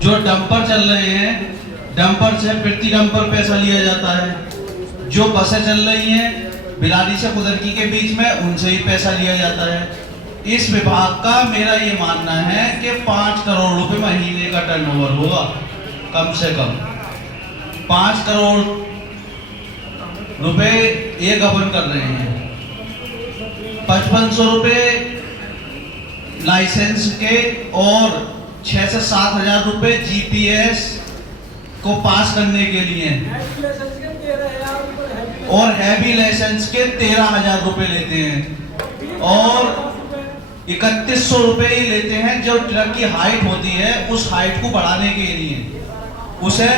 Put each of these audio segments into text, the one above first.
जो डंपर चल रहे हैं, डंपर से प्रति डंपर पैसा लिया जाता है। जो बसें चल रही हैं बिलारी से कुदरकी के बीच में, उनसे ही पैसा लिया जाता है। इस विभाग का मेरा ये मानना है कि 5 करोड़ रुपए महीने का टर्नओवर होगा, कम से कम 5 करोड़ रुपए ये गवर्न कर रहे हैं। 5500 रुपए लाइसेंस के और 6 से 7 हजार रुपए जीपीएस को पास करने के लिए, और हैवी लाइसेंस के 13,000 रुपए लेते हैं, और 3100 रुपए ही लेते हैं। जो ट्रक की हाइट होती है उस हाइट को बढ़ाने के लिए उसे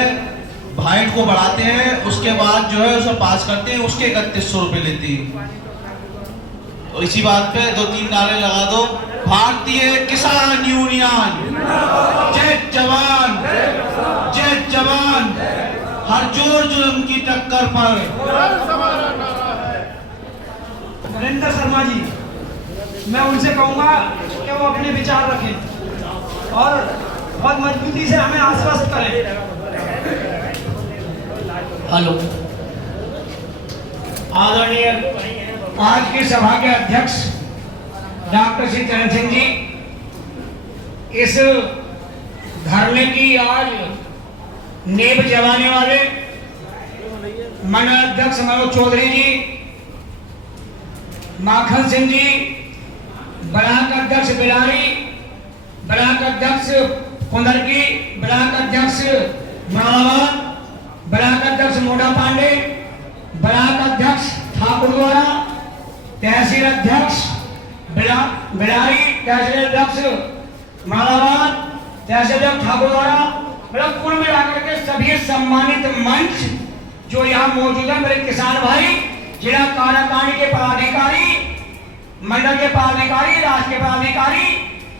हाइट को बढ़ाते हैं, उसके बाद जो है उसे पास करते हैं, उसके 3100 रुपए लेते हैं। तो इसी बात पे 2-3 नारे लगा दो। भारतीय किसान यूनियन जय जवान, जय जवान, हर जोर जुल्म की टक्कर पर। नरेंद्र शर्मा जी, मैं उनसे कहूंगा कि वो अपने विचार रखें और बहुत मजबूती से हमें आश्वस्त करें। हेलो, आदरणीय आज की सभा के अध्यक्ष डॉक्टर श्री चरण सिंह जी, इस धरने की आज नींव जमाने वाले मंडल अध्यक्ष मनोज चौधरी जी, माखन सिंह जी, ब्लॉक अध्यक्ष बिलारी, ब्लॉक अध्यक्ष कुंदरकी, ब्लॉक अध्यक्ष मुरादाबाद, ब्लॉक अध्यक्ष मोटा पांडे, ब्लॉक अध्यक्ष ठाकुर द्वारा, तहसील अध्यक्ष बिलारी, तहसील अध्यक्ष मुरादाबाद, तहसील अध्यक्ष ठाकुर द्वारा, मतलब कुल मिलाकर के सभी सम्मानित मंच जो यहाँ मौजूद है, मेरे किसान भाई, जिला कार्यकारिणी के पदाधिकारी, मंडल के पदाधिकारी, राष्ट्र के पदाधिकारी,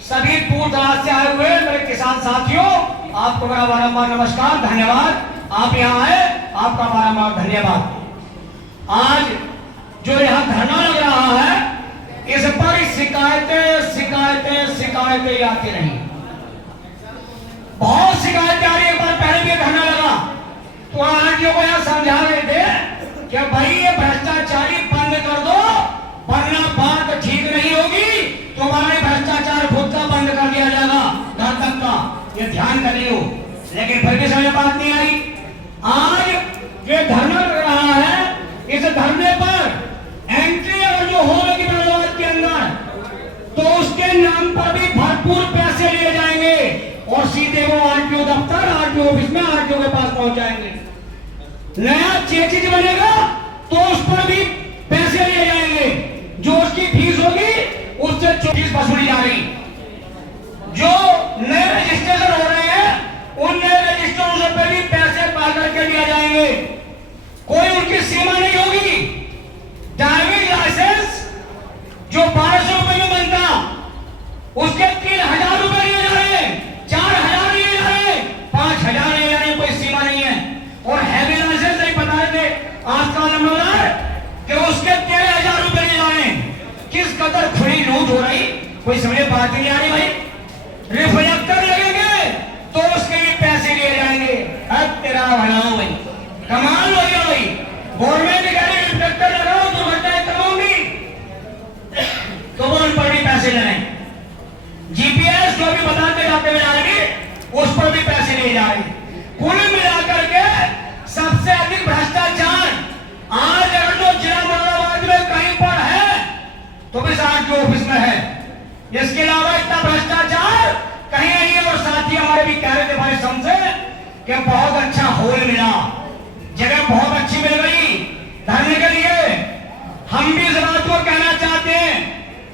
सभी दूर दराज से आए हुए मेरे किसान साथियों, आपको मेरा बारंबार नमस्कार, धन्यवाद। आप यहाँ आए, आपका बारंबार धन्यवाद। आज जो यहाँ धरना लग रहा है, इस पर शिकायतें शिकायतें शिकायतें आती रही, बहुत शिकायतें आ रही। एक बार पहले भी धरना लगा तो आरटीओ को यहाँ समझा रहे थे कि भाई ये भ्रष्टाचारी बंद कर दो, वरना बात ठीक नहीं होगी, तुम्हारे भ्रष्टाचार खुद का बंद कर दिया जाएगा घर तक का, ये ध्यान कर लियो। लेकिन फिर भी समझ बात नहीं आई। आज ये धरना लग रहा है, इस धरने पर एंट्री अगर जो होगी बंगलौर के अंदर तो उसके नाम पर भी भरपूर पैसे लिए जाएंगे और सीधे वो आरटीओ दफ्तर, आरटीओ ऑफिस में आरटीओ के पास पहुंच जाएंगे। नया चेचिज बनेगा तो उस पर भी पैसे लिए जाएंगे, जो उसकी फीस होगी उससे फीस वसूली जा रही। जो नए रजिस्ट्रेशन हो रहे हैं उन नए रजिस्ट्रेशन पे भी पैसे पा करके दिए जाएंगे, कोई उनकी सीमा नहीं होगी। ड्राइविंग लाइसेंस जो 1200 रुपए में बनता उसके 3000 रुपए लिए जा रहे हैं, 4000 लिए जा रहे हैं, 5000 लिए जा रहे हैं, कोई सीमा नहीं है। और हैवी लाइसेंस नहीं बता रहे थे आज का नंबर कि उसके 13,000 रुपए लिए जा रहे हैं। किस कदर खुली लूट हो रही, कोई समझे बात नहीं आ रही भाई। रिफ्लेक्टर लगेंगे तो उसके भी पैसे लिए जाएंगे। अब तेरा भला हो भाई, कमाल हो गया भाई। गवर्नमेंट कह रही रिफ्लेक्टर लगाओ तो घटनाएं कम होंगी, तो वो उन पर भी पैसे ले रहे हैं। जीपीएस जो भी बताते जाते हुए जाएंगे उस पर भी पैसे लिए जा रहे हैं। कुल मिलाकर के सबसे अधिक भ्रष्टाचार आज अगर जो जिला मुरादाबाद में कहीं पर है तो भी आरटीओ ऑफिस में है। इसके अलावा इतना भ्रष्टाचार कहीं नहीं है। और साथी हमारे भी कह रहे थे भाई हमसे कि बहुत अच्छा होल मिला, जगह बहुत अच्छी मिल गई धरने के लिए। हम भी इस बात को कहना चाहते हैं,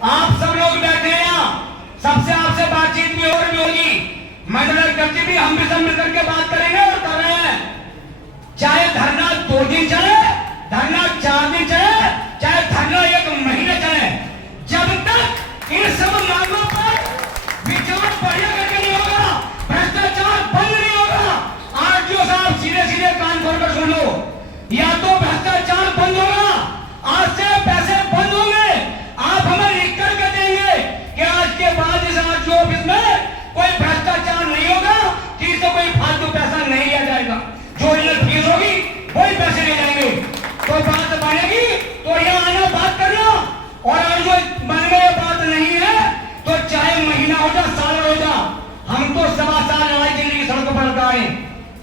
आप सब लोग बैठे हैं यहाँ, सबसे आपसे बातचीत भी होगी, मंडल अध्यक्ष भी, हम भी सब मिलकर के बात करेंगे और कर रहे हैं। चाहे धरना 2 दिन चले, धरना 4 दिन चले, चाहे धरना 1 महीने चले, जब तक इन सब मांगों पर विचार बढ़िया करके नहीं होगा, भ्रष्टाचार बंद नहीं होगा। आरटीओ साहब सीधे सीधे कान खोलकर सुन लो, या तो भ्रष्टाचार बंद होगा, आज से पैसे बंद होंगे, आप हमें लिख करके देंगे कि आज के बाद इस आरटीओ ऑफिस में कोई भ्रष्टाचार नहीं होगा, 30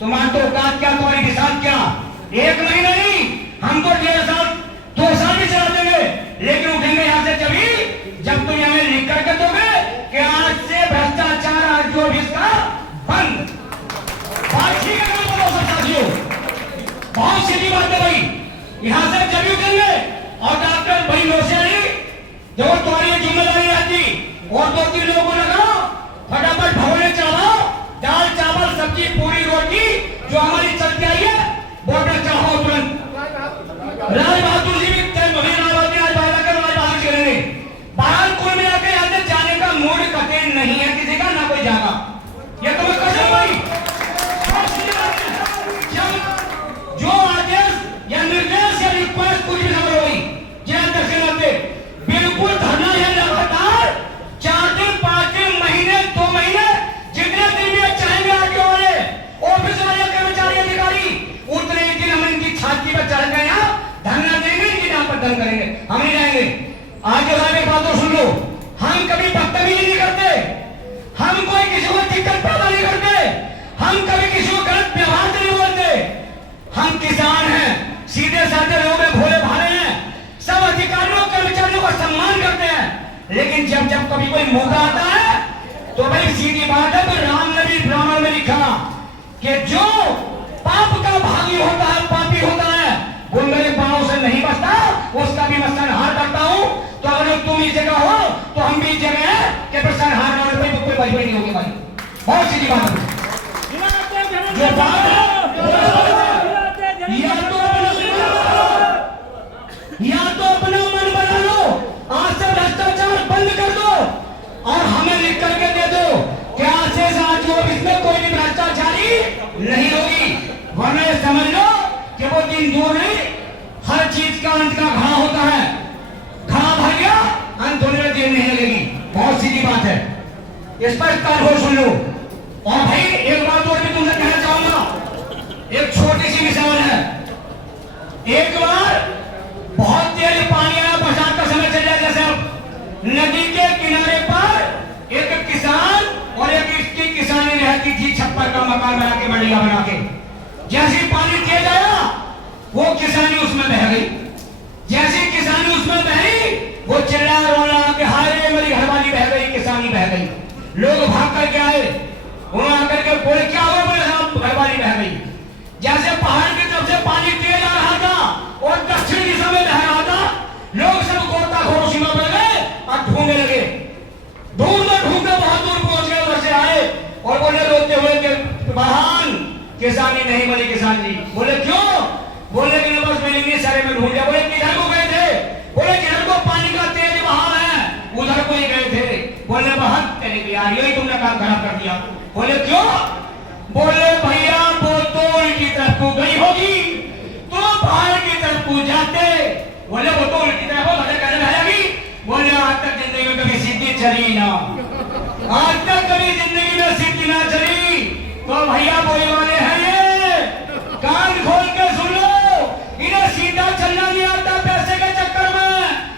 तुम्हारा तो औकात क्या, तुम्हारी किसान क्या। 1 महीना नहीं, हम तो 1.5 साल 2 साल भी चला देंगे, लेकिन उठेंगे यहाँ से जब तुम हमें लिख करके दोगे कि आज से भ्रष्टाचार आज जो भी इसका बंद। बात ठीक है कि बोलो सब साथियों, बहुत सीधी बात है भाई। यहाँ से जब उठेंगे और डॉक्टर भाई नौसियानी जो तुम्हारी जिम्मेदारी रहती और 2-3 लोगों को लगाओ, फटाफट भगोने चढ़ाओ, दाल चावल सब्जी पूरी रोटी जो हमारी चलती आई है वो अपना चढ़ाओ तुरंत। राज बहादुर जी भी आज बाहर चलेंगे, बाहर कुल मिला के यहाँ से जाने का मूड कतई नहीं है किसी का, ना कोई जागा। ये तो मैं कसम भाई, जब जो आदेश या निर्देश या रिक्वेस्ट कुछ भी खबर हुई जिला दक्षिण में बिल्कुल धरना है लगातार 4 दिन 5 दिन महीने 2 महीने जितने दिन भी चाहेंगे आगे वाले ऑफिस वाले कर्मचारी अधिकारी उतने ही दिन हम इनकी छाती पर चढ़ गए यहाँ धरना देंगे, इनकी नाम पर दंग करेंगे, हम नहीं जाएंगे। आज के साहब एक बात तो सुन लो, हम कभी बदतमीजी नहीं करते, हम कोई किसी को दिक्कत पैदा नहीं करते, हम कभी किसी को गलत व्यवहार नहीं बोलते। हम किसान हैं, सीधे साधे लोग हैं, भोले भाले हैं, सब अधिकारियों कर्मचारियों का सम्मान करते हैं, लेकिन जब कभी कोई मौका आता है तो भाई सीधी बात है, तो रामनबी ब्राह्मण में लिखा कि जो पाप का भागी होता है, पापी होता है, वो मेरे पांव से नहीं बचता, उसका भी मैं संहार करता हूं। तो अगर तुम इस जगह हो तो हम भी इस जगह है कि फिर संहार करने पर कोई मजबूरी नहीं होगी भाई। बहुत सीधी बात है, जो बात है या तो अपना मन बना लो, आज से भ्रष्टाचार बंद कर दो और हमें लिख करके दे दो कि आज से आज इसमें कोई भी भ्रष्टाचारी नहीं होगी, वरना समझ लो कि वो दिन दूर नहीं, हर चीज का अंत का घड़ा होता है, घड़ा भर गया अंत होने में देर नहीं लगेगी। बहुत सीधी बात है, स्पष्ट हो सुन लो। और भाई एक बात और भी तुमसे कहना चाहूंगा, एक छोटी सी मिसाल है। एक बार बहुत तेज पानी आया, बरसात का समय चल जाए, जैसे नदी के किनारे पर एक किसान और एक इसकी किसानी रहती थी, छप्पर का मकान बना के, बढ़िया बना के। जैसे पानी तेज आया वो किसानी उसमें बह गई, जैसे किसानी उसमें बही वो चिल्ला रोना कि हाय रे मेरी घरवाली बह गई, किसानी बह गई। लोग भाग करके आए, उन्होंने आकर के बोले क्या हुआ, बोले साहब घरवाली बह गई। जैसे पहाड़ की तरफ से पानी तेज आ रहा था और दक्षिण दिशा में बह रहा था, लोग सब गोताखोर सीमा पर गए और ढूंढने लगे, ढूंढते बहुत दूर पहुंच गए, उधर से आए और बोले रोते हुए कि बहन किसानी नहीं बनी। किसान जी बोले क्यों, बोले कि बस मिलेंगे सारे में ढूंढ लिया। बोले किधर को गए थे, बोले जिधर को पानी का तेज बहाव है उधर को ही गए थे। बोले बहन तेरे यार यही तुमने काम खराब कर दिया। बोले क्यों, बोले भैया वो तो उल्टी तरफ को गई होगी, तो पहाड़ की तरफ को जाते। बोले वो तो उल्टी तरफ हो जाएगी। बोले आज तक जिंदगी में कभी सीधी चली ना, आज तक कभी जिंदगी में सीधी ना चली। तो भैया बोले वाले हैं ये, कान खोल के सुन लो, इन्हें सीधा चलना नहीं आता पैसे के चक्कर में,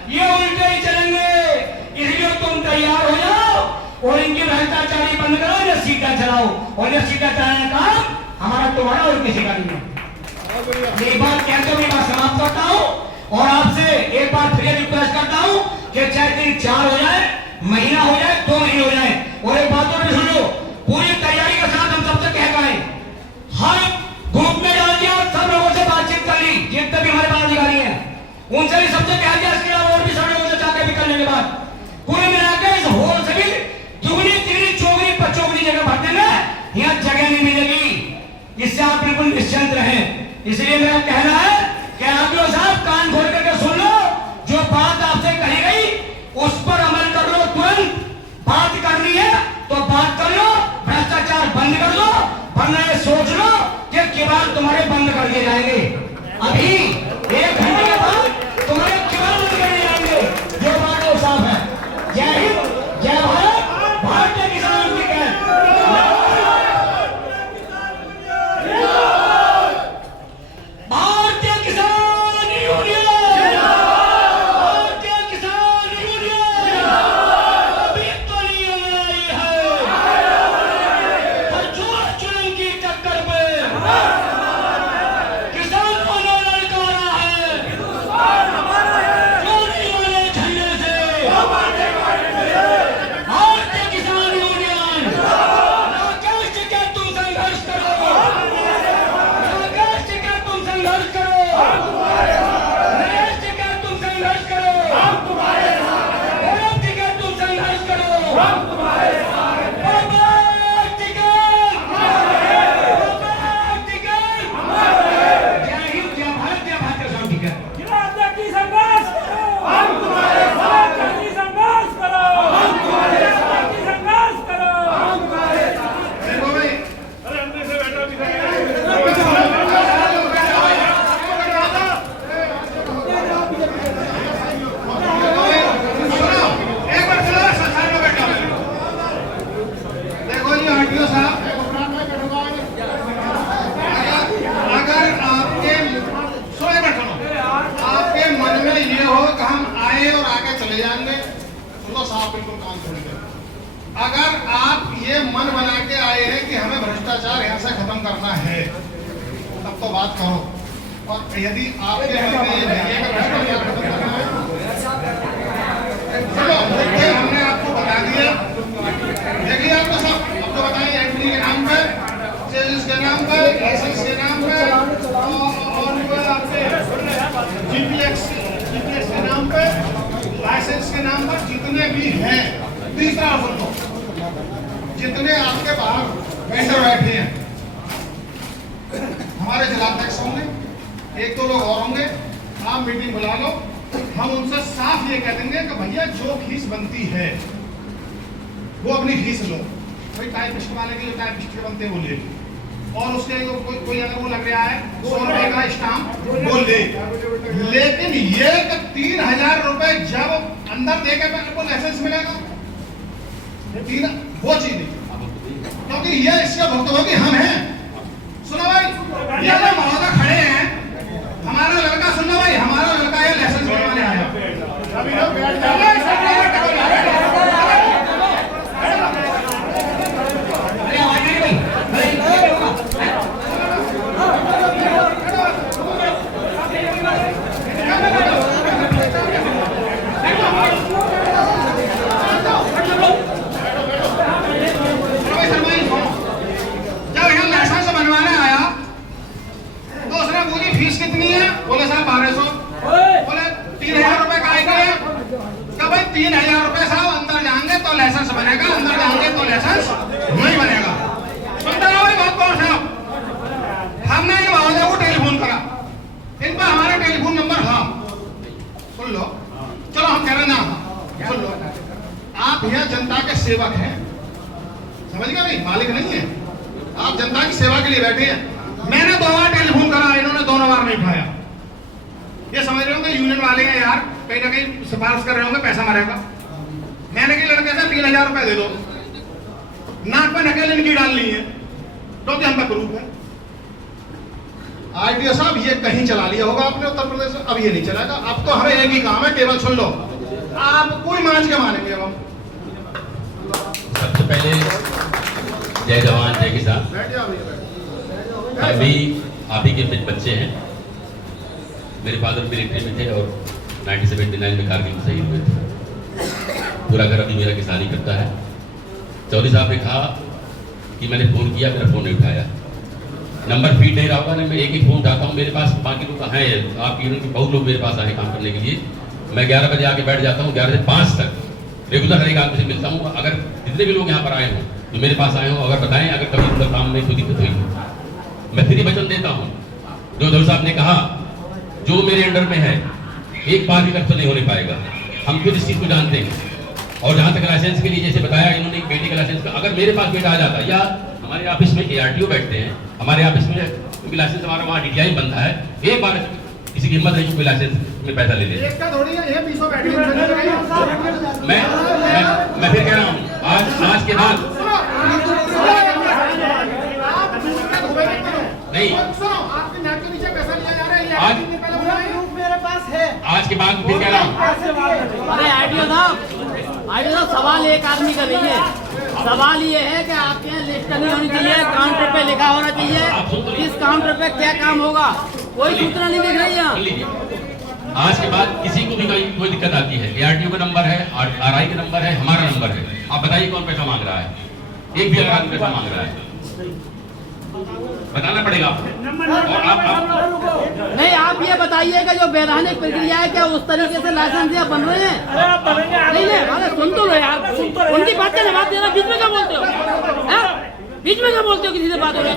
ये उल्टे ही चलेंगे। इसलिए तुम तैयार हो जाओ और इनकी भ्रष्टाचारी बंद करो, इन्हें सीधा चलाओ, और इन्हें सीधा चलाने का हमारा तुम्हारा और किसी का नहीं है। ये बात कहते हुए मैं समाप्त करता हूँ और आपसे एक बार फिर रिक्वेस्ट करता हूँ कि चाहे दिन 4 हो जाए, महीना हो जाए, 2 महीने हो जाए, और एक बात और सुन लो, पूरी तैयारी के साथ हम सबसे कह पाए, हर ग्रुप में डाल दिया, सब लोगों से बातचीत कर ली, जितने भी हमारे पास अधिकारी हैं उनसे भी सबसे कह दिया, इसके अलावा और भी सब लोगों से जाकर भी करने के बाद कुल मिलाकर इस होल से भी दुगनी तिगनी चौगनी 25 जगह भर देंगे, यहाँ जगह नहीं मिलेगी। इससे आप बिल्कुल निश्चिंत रहें। इसलिए मेरा कहना है कि आप लोग साहब कान खोल करके सुन लो, जो बात आपसे कही गई उस पर अमल कर लो, तुरंत बात करनी है तो बात कर लो, भ्रष्टाचार बंद कर दो, वरना ये सोच लो कि किवाड़ तुम्हारे बंद कर दिए जाएंगे। अभी 1 घंटे के बाद तुम्हारे किवाड़ बंद कर दिए जाएंगे, जो बात है साफ है। जय हिंद, जय भारत, भारतीय किसान यूनियन। भारतीय किसान यूनियन, भारतीय किसान यूनियन अभी तो नहीं आई है, हजूर चुनन की टक्कर में मन बना के आए हैं कि हमें भ्रष्टाचार यहाँ से खत्म करना है, तब तो बात करो। और यदि आपके मन में ये नहीं है कि भ्रष्टाचार खत्म करना है, चलो देखिए, हमने आपको बता दिया। देखिए आपको सब अब तो बताइए, एंट्री के नाम पे, सेल्स के नाम पे, लाइसेंस के नाम पे, और आपके जीपीएक्स के नाम पे, लाइसेंस के नाम पर जितने भी हैं, तीसरा सुन लो, जितने आपके बाहर वेंडर बैठे हैं, हमारे जिलाध्यक्ष होंगे, एक दो लोग और होंगे, आप मीटिंग बुला लो, हम उनसे साफ ये कह देंगे कि भैया जो फीस बनती है वो अपनी फीस लो। कोई टाइपिस्ट वाले के जो टाइपिस्ट के बनते हैं वो ले, और उसके कोई अगर वो लग रहा है 100 रुपए का स्टाम्प वो ले। लेकिन ये 3000 रुपए जब अंदर देके आपको लाइसेंस मिलेगा, वो चीज नहीं, क्योंकि ये इसके भुगतान हम हैं। सुनो भाई, ये जो महोदय खड़े हैं, हमारा लड़का, सुनो भाई, हमारा लड़का ये लाइसेंस बनवाने आया। अभी लोग बैठ जाओ, फीस कितनी है? बोले साहब 1200। बोले 3000 रुपए का आएगा। कब भाई 3000 रुपए साहब, अंदर जाएंगे तो लाइसेंस बनेगा, अंदर जाएंगे तो लाइसेंस नहीं बनेगा। सुनता रहो भाई, बहुत कौन साहब, हमने इन महोदय को टेलीफोन करा, इन पर हमारा टेलीफोन नंबर था, सुन लो, चलो हम कह रहे ना, सुन लो, आप यहाँ जनता के सेवक हैं, समझ गए भाई, मालिक नहीं है, आप जनता की सेवा के लिए बैठे हैं। मैंने 2 बार टेलीफोन करा, इन्होंने दोनों बार नहीं उठाया। ये समझ रहे होंगे यूनियन वाले हैं यार, कहीं ना कहीं सिफारिश कर रहे होंगे, पैसा मरेगा। मैंने कि लड़के से 3000 रुपए दे दो, नाक पे नकेल इनकी डालनी है, क्योंकि हम पे प्रूफ है। आरटीओ साहब, ये कहीं चला लिया होगा आपने उत्तर प्रदेश में, अब ये नहीं चलेगा। अब तो हमें एक ही काम है, केवल सुन लो, आप कोई मांझ के मानेंगे। अब हम सबसे पहले जय जवान जय किसान। अभी आप ही के बच्चे हैं, मेरे फादर मिलिट्री में थे और 1979 में कारगिल में शहीद हुए थे। पूरा घर अभी मेरा किसानी करता है। चौधरी साहब ने कहा कि मैंने फ़ोन किया, मेरा फ़ोन नहीं उठाया, नंबर फीड नहीं रहा होगा ना। मैं एक ही फ़ोन उठाता हूँ, मेरे पास बाकी लोग हैं, आपकी यूनियन के बहुत लोग मेरे पास आए काम करने के लिए। मैं 11 बजे आके बैठ जाता हूँ, 11 से 5 तक रेगुलर हर एक आदमी से मिलता हूँ। अगर जितने भी लोग यहाँ पर आए हों, जो मेरे पास आए हों, अगर बताएं अगर कभी उनका काम में कोई दिक्कत हुई, मैं फ्री वचन देता हूँ। जो चौधरी साहब ने कहा, जो मेरे अंडर में है, एक बार भी खर्च नहीं होने पाएगा। हम खुद इस चीज़ को जानते हैं। और जहाँ तक लाइसेंस के लिए जैसे बताया इन्होंने, बेटी का लाइसेंस का, अगर मेरे पास बेटा आ जाता, या हमारे ऑफिस में ARTO बैठते हैं, हमारे ऑफिस में क्योंकि लाइसेंस हमारा वहाँ DTI बनता है, एक बार किसी की हिम्मत नहीं कि कोई लाइसेंस में पैसा ले ले। मैं फिर कह रहा हूँ, आज के बाद नहीं, आज के बाद फिर कह रहा हूँ। अरे आरटीओ साहब, सवाल एक आदमी का नहीं है, सवाल ये है कि आपके यहाँ लिस्ट नहीं होनी चाहिए, काउंटर पे लिखा होना चाहिए किस काउंटर पे क्या काम होगा, कोई सूचना नहीं दिख रही है। आज के बाद किसी को भी कोई दिक्कत आती है, ARTO का नंबर है, RI का नंबर है, हमारा नंबर है, आप बताइए कौन पैसा मांग रहा है? एक भी आदमी पैसा मांग रहा है, बताना पड़ेगा। और आप नहीं, आप ये बताइएगा जो वैधानिक प्रक्रिया है, क्या उस तरीके से लाइसेंस या बन रहे हैं? नहीं, अरे सुन तो लो यार, उनकी बात का जवाब देना, बीच में क्या बोलते हो? बीच में क्या बोलते हो? किसी से बात हो रही है,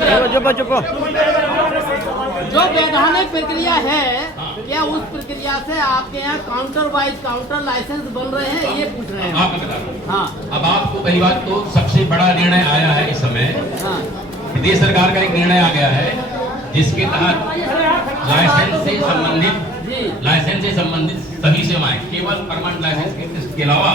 जो वैधानिक प्रक्रिया है, क्या उस प्रक्रिया से आपके यहाँ काउंटर वाइज काउंटर लाइसेंस बन रहे हैं, ये पूछ रहे हैं। हाँ, अब आपको पहली बात तो सबसे बड़ा निर्णय आया है इस समय, हाँ, प्रदेश सरकार का एक निर्णय आ गया है, जिसके तहत लाइसेंस से संबंधित सभी सेवाएं केवल परमानेंट लाइसेंस के अलावा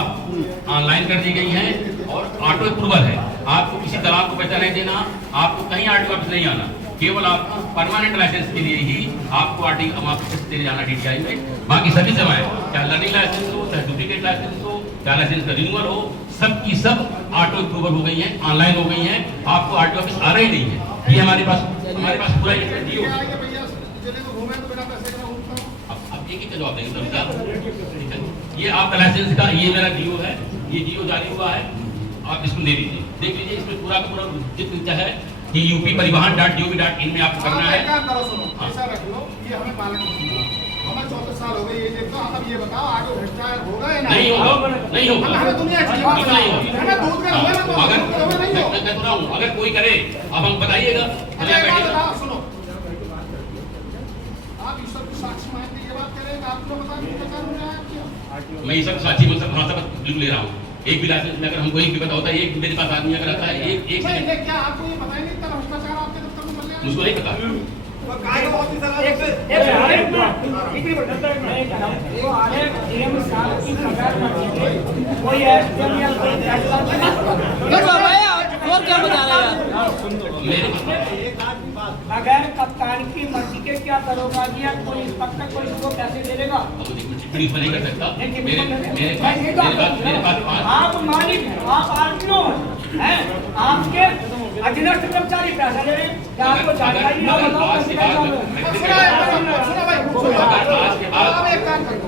ऑनलाइन कर दी गई हैं और ऑटो अप्रूवल है। आपको किसी दलाल को पैसा नहीं देना, आपको कहीं RTO ऑफिस नहीं आना, केवल आपको परमानेंट लाइसेंस के लिए ही आपको RTO ऑफिस देने जाना DTI में। बाकी सभी सेवाएं, चाहे लर्निंग लाइसेंस हो, चाहे डुप्लीकेट लाइसेंस हो, चाहे लाइसेंस का रिन्यूअल हो, सब की सब ऑटो अप्रूवल हो गई है, ऑनलाइन हो गई है, आपको आरटीओ ऑफिस आ रही नहीं है। ये हमारे पास पूरा डीओ। अब एक का जवाब देंगे क्या? ये आपका लाइसेंस का, ये मेरा डीओ है, ये डीओ जारी हुआ है, आप इसको ले लीजिए, देख लीजिए, इसमें पूरा का पूरा जितना है कि UP-परिवहन.gov.in में आपको करना है। ऐसा रख लो, ये हमें पालन हमें 34 साल हो गए ये देखो, अब ये बताओ आगे भ्रष्टाचार होगा या नहीं होगा, नहीं होगा, हमें दुनिया चाहिए, हमें दूध का हुआ ना, तो अगर नहीं हो। मैं तो हूँ, अगर कोई करे अब हम बताइएगा। सुनो, आप ईश्वर की साक्षी मान के ये बात करें, आपको बता मैं ये सब साक्षी मतलब भाषा बिल्कुल ले रहा हूँ। एक भी लाइसेंस में अगर हमको एक भी पता होता है, एक मेरे पास आदमी अगर आता है, एक क्या आपको ये पता ही नहीं था भ्रष्टाचार आपके दफ्तर में चल रहा है? मुझको नहीं पता। और क्या बता रहे हैं? अगर कप्तान की मर्जी के क्या करोगा जी? कोई इंस्पेक्टर कोई इसको पैसे दे देगा? नहीं कर सकता। आप मालिक, आप आरटीओ हैं, आपके अधीनस्थ कर्मचारी पैसा ले रहे हैं, क्या आपको जानकारी ना बताओ? सुनो भाई, आप एक काम करो,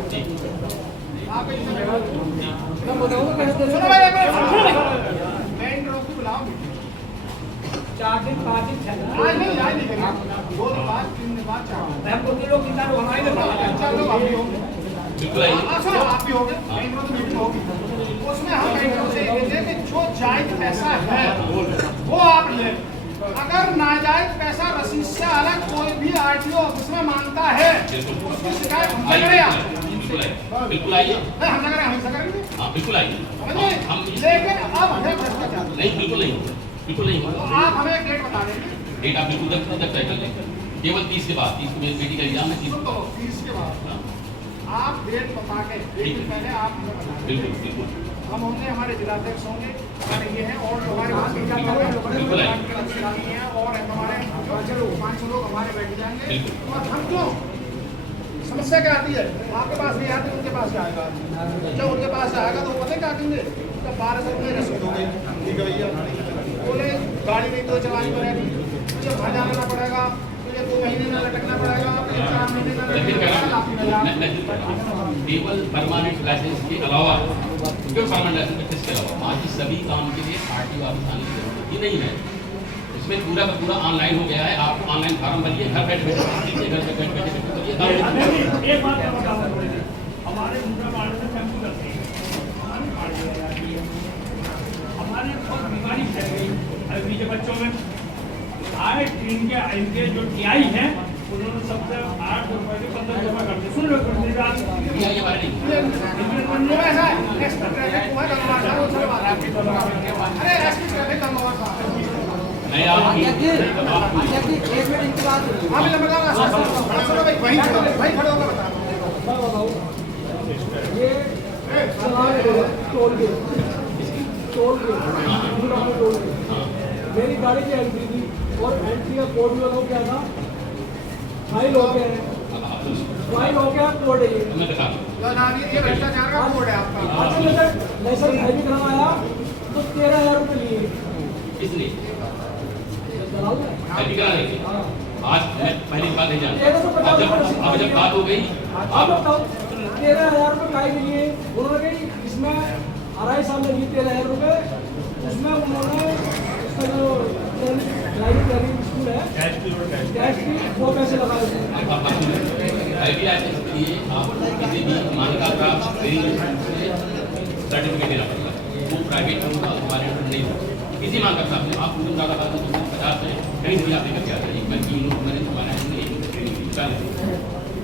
आप सुनो भाई, मैं इन लोगों को बुलाऊंगी 4 दिन 5 दिन आज नहीं 2 दिन बाद 3 दिन बाद 4 दिन हमको दिलों की तरह हमारे में चलो आप भी होंगे, सुनो आप भी होंगे, बैंकरों की मीटिंग होगी, उसमें हम बैंकरों से कहेंगे कि जो जायज पैसा है वो आप ले, अगर नाजायज पैसा रसीद से अलग कोई भी आरटीओ ऑफिस में मांगता है उसकी शिकायत हम करेंगे। बिल्कुल आइए, हम ऐसा करेंगे, हाँ बिल्कुल आइए। हम लेकिन अब हमें भ्रष्टाचार नहीं, बिल्कुल नहीं, बिल्कुल नहीं तो आप हमें एक डेट बता देंगे, डेट आप बिल्कुल तक तय कर लेंगे, केवल 30 के बाद, 30 को मेरी बेटी का एग्जाम है, 30 तो 30 के बाद आप डेट बता के एक दिन पहले आप हमें बता देंगे। बिल्कुल बिल्कुल हम होंगे, हमारे जिलाध्यक्ष होंगे, हमारे ये हैं और हमारे पास है और हमारे 500 लोग हमारे बैठ जाएंगे। और हम क्यों समस्या क्या आती है, आपके पास नहीं आती, उनके पास जाएगा, जब उनके पास जाएगा तो वो पता क्या कहेंगे, जब 1200 रुपये रसीद हो गई, ठीक है भैया, बोले गाड़ी नहीं तो चलानी पड़ेगी, मुझे घर जाना पड़ेगा, मुझे 2 महीने में लटकना पड़ेगा, मुझे 4 महीने में केवल परमानेंट लाइसेंस के अलावा, क्यों परमानेंट लाइसेंस इसके अलावा बाकी सभी काम के लिए आरटीओ ऑफिस आने की जरूरत ही नहीं है। इसमें पूरा का पूरा ऑनलाइन हो गया है, आप ऑनलाइन फॉर्म भरिए, घर बैठे बैठे कीजिए, घर बैठे बैठे करिए। एक बात हमारे टेम्पू करते हैं, हमारे बहुत बीमारी फैल गई अभी के बच्चों में। आए इनके जो टीआई हैं उन्होंने सबसे 8 रुपए के 15 रुपए करते, सुन लो मेरी गाड़ी की एंट्री थी और एंट्री का कोड में क्या था, फाइल हो गया है, फाइल हो गया, कोड है ये भ्रष्टाचार का कोड है आपका। लाइसेंस हैवी करवाया तो 13,000 रुपये लिए। इसलिए आज मैं पहली बात नहीं जानता, अब जब बात हो गई आप बताओ 13,000 रुपये काय के लिए, उन्होंने कही इसमें 2.5 साल लगी 13,000 रुपये, उसमें उन्होंने उसका जो ड्राइविंग स्कूल है कैश की वो पैसे लगाए थे। लाइसेंस के लिए आप किसी भी मान्यता प्राप्त सर्टिफिकेट देना पड़ेगा, वो प्राइवेट होगा, हमारे अंडर नहीं होगा। किसी मांग करता है आप उनको ज़्यादा बात 50 से कहीं भी आप लेकर के आते हैं, मैंने हमारा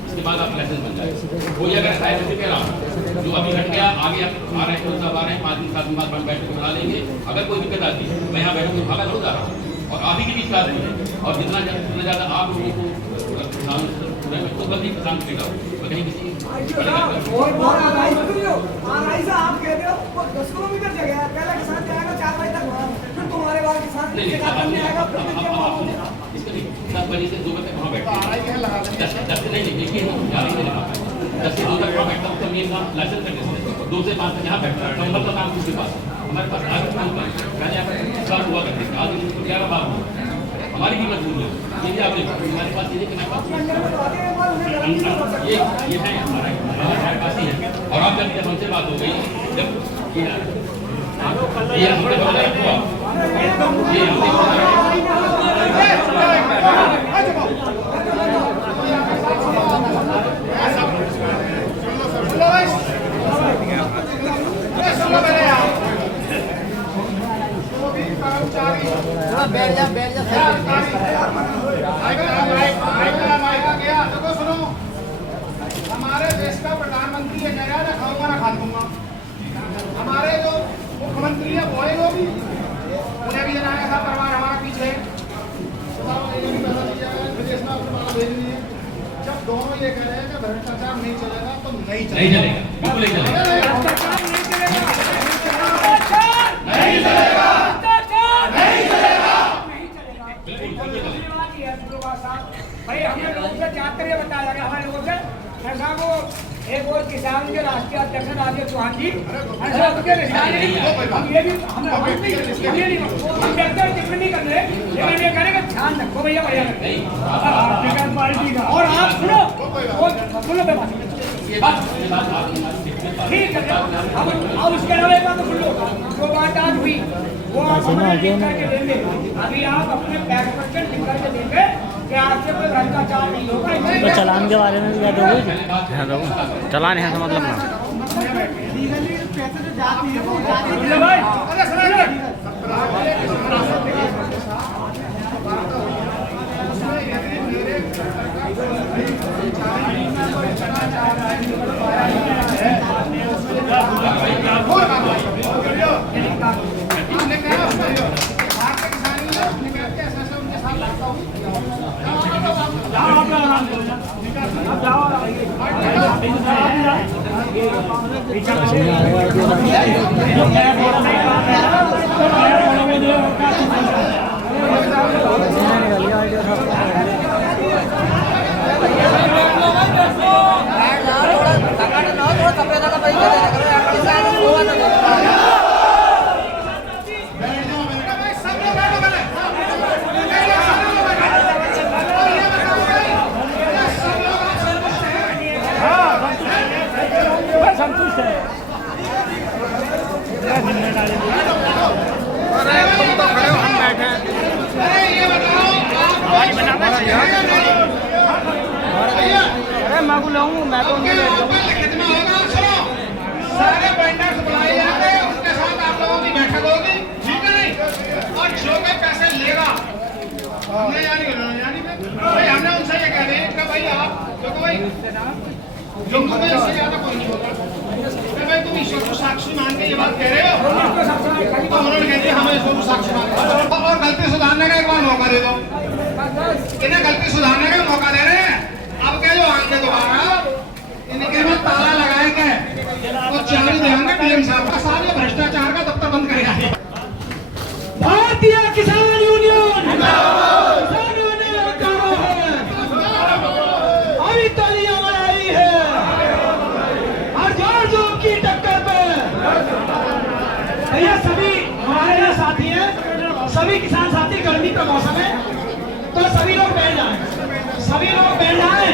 इसके बाद आप लाइसेंस बन जाए। कोई अगर लाइसेंस कह रहा हूँ जो अभी घट गया, आगे आप आ रहे हैं, सब आ रहे हैं, 5 दिन 7 दिन बाद बैठ के बना लेंगे। अगर कोई दिक्कत आती है मैं यहाँ बैठूँ भागा जरूर जा रहा हूँ, और आप ही के बीच बात नहीं है, और जितना ज़्यादा आप लोगों को किसान तो गलती किसान को पिटाओ, कहीं किसी आप कहते हो 10 किलोमीटर जगह है, पहले के साथ जाएगा 4 बजे तक वहाँ, फिर तुम्हारे वाले के साथ नहीं आएगा, इसका नहीं 10 बजे से 2 बजे तक वहाँ बैठते हैं, 10 से नहीं देखिए 10 से 2 तक वहाँ बैठता हूँ, तो मेन काम लाइसेंस करने से 2 से 5 तक यहाँ बैठता है, नंबर का काम किसके पास, हमारे पास आज पहले आप साल हुआ करते थे, आज उनको 11 भाव हुआ। हमारी कीमत भूल गए, ये भी आप देखो हमारे पास ये है हमारे पास ही है। और आप जब हमसे बात हो गई जब ये हमने बोला ये हमारे देश का प्रधानमंत्री ये कह रहा है ना खाऊंगा ना खा दूंगा। हमारे जो मुख्यमंत्री है वो भी उन्हें भी जनाया था परिवार हमारा पीछे विदेश में अपने माला भेजनी है। जब दोनों ये कह रहे हैं कि भ्रष्टाचार नहीं चलेगा तो नहीं चलेगा, बिल्कुल नहीं चलेगा। भाई हमने लोगों से जाते हुए बताया गया हमारे लोगों से ऐसा वो एक और किसान के राष्ट्रीय अध्यक्ष राजेश चौहान जी ऐसा उनके रिश्तेदार हम ये भी हम टिप्पणी कर रहे लेकिन ये करेंगे ध्यान रखो भैया भैया और आप सुनो सुनो ठीक है अब उसके अलावा एक बात सुन लो जो बात आज हुई वो आप हमें लिख करके देंगे। अभी आप अपने बैग पर लिख करके देंगे कि आपसे कोई भ्रष्टाचार नहीं होगा। तो चलान के बारे में भी याद होगी चलान है मतलब ना सारे वेंडर्स बुलाए जाएंगे, उसके साथ आप लोगों की बैठक होगी, ठीक है नहीं? और जो भी पैसे लेगा हमने यानी भाई हमने उनसे ये कह रहे हैं कि भाई आप जो भाई हिंदू में इससे ज्यादा कोई नहीं होगा कि भाई तुम ईश्वर को साक्षी मान के ये बात कह रहे हो तो उन्होंने कह दिया हमें ईश्वर को साक्षी मान और गलती सुधारने का एक बार मौका दे दो। इन्हें गलती सुधारने का मौका दे रहे हैं, अब क्या जो आएंगे दोबारा इनके में ताला लगाएंगे तो चाबी देंगे पीएम साहब का साहब ये भ्रष्टाचार का दफ्तर बंद करेगा। भारतीय किसान यूनियन अभी तालियां बजाई है और जोर जोर की टक्कर पे भैया सभी हमारे यहाँ साथी हैं, सभी किसान साथी गर्मी का मौसम है तो सभी लोग बैठ जाएं, सभी लोग बैठ जाएं।